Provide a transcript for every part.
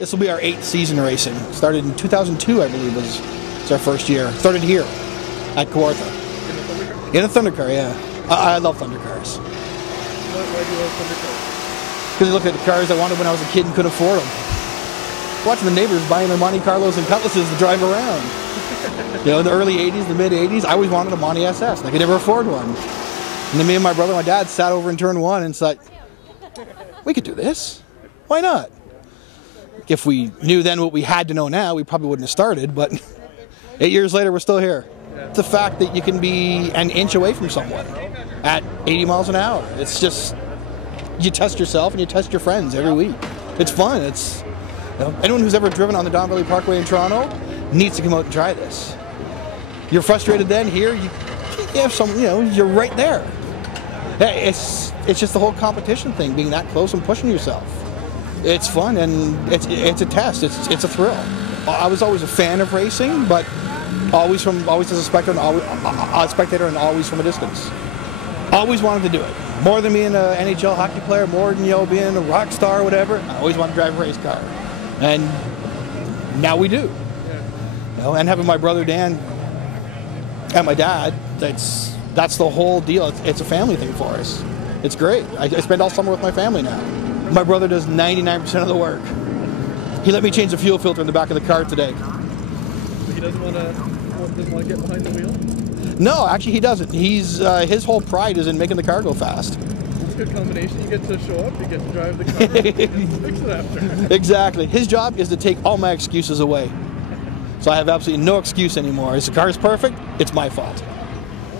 This will be our 8th season racing. Started in 2002, I believe, was our first year. Started here at Kawartha. In a Thunder Car, yeah. I love Thunder Cars. Why do you love Thunder Cars? Because I looked at the cars I wanted when I was a kid and couldn't afford them. Watching the neighbors buying their Monte Carlos and Cutlasses to drive around. You know, in the early 80s, the mid 80s, I always wanted a Monte SS, and I could never afford one. And then me and my brother and my dad sat over in turn 1 and said, we could do this. Why not? If we knew then what we had to know now, we probably wouldn't have started, but 8 years later, we're still here. It's the fact that you can be an inch away from someone at 80 miles an hour. It's just, you test yourself and you test your friends every week. It's fun. It's, you know, anyone who's ever driven on the Don Valley Parkway in Toronto needs to come out and try this. You're frustrated then, here, you have some, you know, you're right there. It's just the whole competition thing, being that close and pushing yourself. It's fun and it's a test. It's a thrill. I was always a fan of racing, but always as a spectator and always from a distance. Always wanted to do it. More than being an NHL hockey player, more than, you know, being a rock star or whatever. I always wanted to drive a race car, and now we do. You know, and having my brother Dan and my dad, that's the whole deal. It's a family thing for us. It's great. I spend all summer with my family now. My brother does 99% of the work. He let me change the fuel filter in the back of the car today. He doesn't want to get behind the wheel? No, actually he doesn't. His whole pride is in making the car go fast. It's a good combination. You get to show up, you get to drive the car, and fix it after. Exactly. His job is to take all my excuses away. So I have absolutely no excuse anymore. If the car is perfect, it's my fault.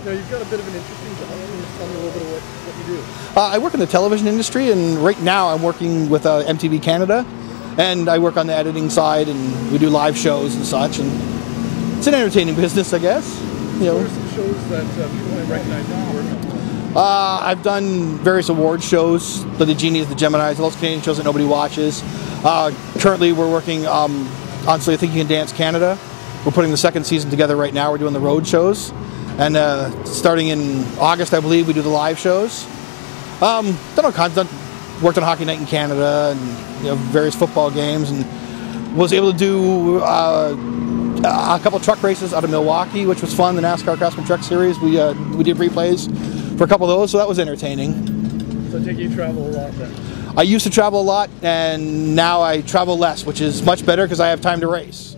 Now, you've got a bit of an interesting job. Can you just tell me a little bit of what you do? I work in the television industry, and right now I'm working with MTV Canada, and I work on the editing side, and we do live shows and such, and it's an entertaining business, I guess. You know. What are some shows that people might recognize that you work on? I've done various award shows, the Genies, the Geminis, those Canadian shows that nobody watches. Currently we're working on So You Think You Can Dance Canada. We're putting the 2nd season together right now. We're doing the road shows. And starting in August, I believe, we do the live shows. Done all kinds. Worked on Hockey Night in Canada and, you know, various football games, and was able to do a couple of truck races out of Milwaukee, which was fun. The NASCAR Craftsman Truck Series. We did replays for a couple of those, so that was entertaining. So I take it you travel a lot then? I used to travel a lot, and now I travel less, which is much better because I have time to race.